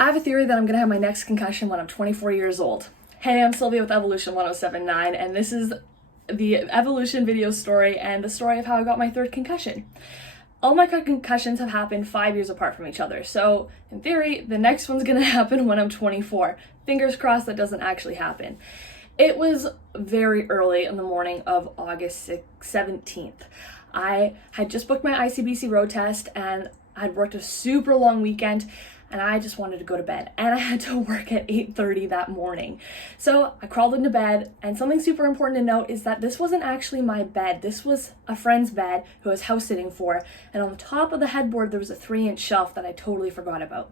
I have a theory that I'm gonna have my next concussion when I'm 24 years old. Hey, I'm Sylvia with Evolution 1079, and this is the evolution video story and the story of how I got my third concussion. All my concussions have happened 5 years apart from each other, so in theory, the next one's gonna happen when I'm 24. Fingers crossed that doesn't actually happen. It was very early in the morning of August 17th. I had just booked my ICBC road test and I'd worked a super long weekend and I just wanted to go to bed, and I had to work at 8:30 that morning. So I crawled into bed, and something super important to note is that this wasn't actually my bed. This was a friend's bed who I was house sitting for, and on the top of the headboard there was a 3-inch shelf that I totally forgot about.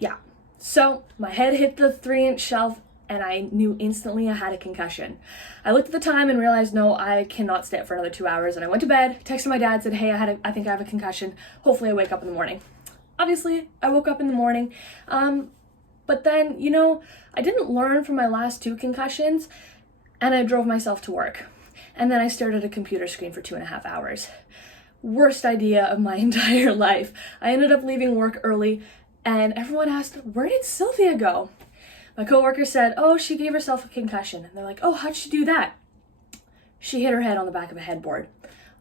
Yeah, so my head hit the 3-inch shelf and I knew instantly I had a concussion. I looked at the time and realized, no, I cannot stay up for another 2 hours, and I went to bed, texted my dad, said, hey, I think I have a concussion. Hopefully I wake up in the morning. Obviously, I woke up in the morning, but then, I didn't learn from my last 2 concussions, and I drove myself to work. And then I stared at a computer screen for 2.5 hours. Worst idea of my entire life. I ended up leaving work early, and everyone asked, where did Sylvia go? My coworker said, oh, she gave herself a concussion. And they're like, oh, how'd she do that? She hit her head on the back of a headboard.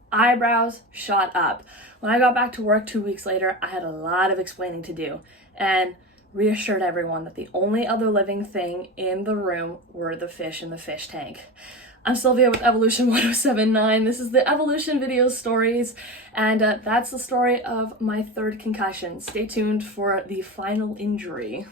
Eyebrows shot up. When I got back to work 2 weeks later, I had a lot of explaining to do and reassured everyone that the only other living thing in the room were the fish in the fish tank. I'm Sylvia with Evolution 1079. This is the Evolution Video Stories, and that's the story of my third concussion. Stay tuned for the final injury.